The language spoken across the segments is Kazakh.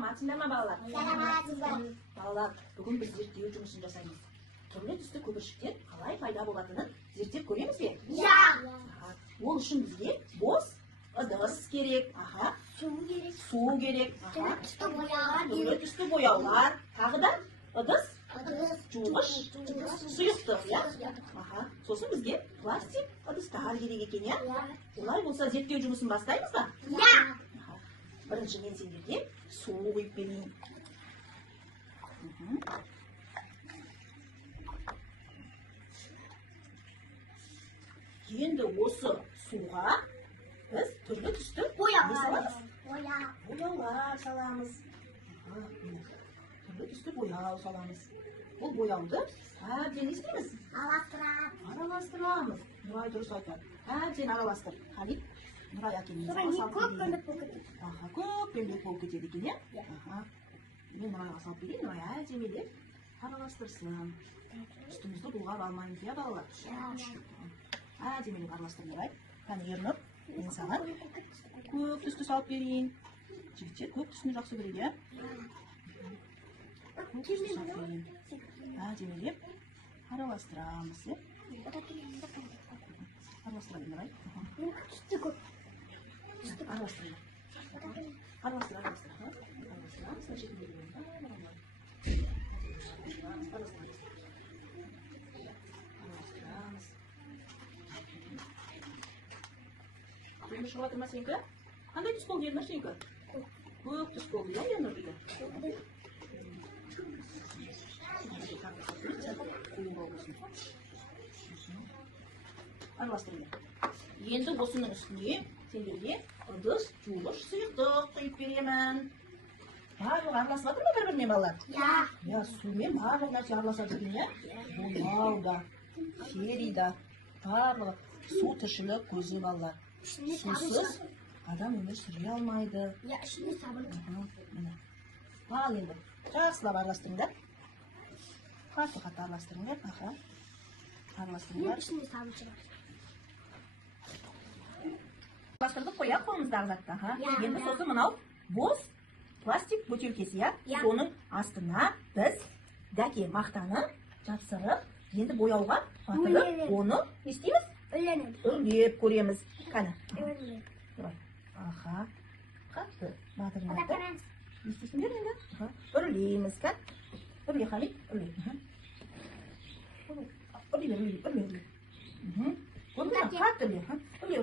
Саламатсыңдар ма, балалар? Саламатсыздар. Балалар, бүгін біз зерттеу жұмысын жасаймыз. Түрлі түсті көпіршіктер қалай пайда болатынын зерттеп көреміз бе? Ол үшін бізге бос ыдыс керек. Су керек. Су керек. Түрлі түсті бояулар Түрлі керек. түсті бояулар. Тағы да ыдыс, жуғыш, сұйықтық, иә? Сосын бізге пластик ыдыстар керек екен, иә? Олай болса зерттеу жұмысын бастаймыз ба? Бірінші мен сендерге су құйып берейін. Енді осы суға біз түрлі түсті бояулар саламыз. Түрлі түсті бояу саламыз. Бұл бояуды әбден не істейміз? Араластырамыз. Нұрай дұрыс айтады. Әбден араластыр. Халид, Нұрай әкеміз. Көппенбек болып кетеді екен, иә? Мен Нұрайға салып берейін, Нұрай әдемелеп араластырсын. Үстімізді бұлғап алмаймыз, иә, балалар? Әдемелеп араластыр, Нұрай. Қане, Ернұр, мен саған көк түсті салып берейін. Жігіттер көк түсіні жақсы көреді, иә? Көк түсті салып берейін. Әдемелеп араластырамыз, иә? Араластырайын, Нұрай. Араластырайын. Араластырамыз. Көмір шығып жатыр ма сенікі? Қандай түс болды, Ернұр, сенікі? Көк түс болды, иә, Ернұр дейді? Араластырайын. Енді осының үстіне сендерге ыдыс, жуғыш, сұйықтық құйып беремін. Барлығы араласып жатыр ма бір-біріне, балалар? Иә, сумен барлық нәрсе араласады екен, иә? Бояу да, ферий да, барлығы су тіршілік көзі, балалар. Сусыз адам өмір сүре алмайды. Ал енді жақсылап араластырыңдар. Қатты-қатты араластырыңдар. Араластырыңдар. Араластырдық қоя қолымыздағы затты. Енді сосын мынау бос пластик бөтелкесі, иә? Соның астына біз дәке мақтаны жапсырып, енді бояуға батырып, оны не істейміз? Үрлеп көреміз. Қане? Қатты батырыңдар. Естейсіңдер енді? Үрлейміз, кән? Үрле, Халид, үрле. Үрле. Қатты үрле. Үрле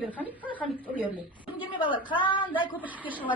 бер, Халид, үрле. Қандай көпіршіктер шығып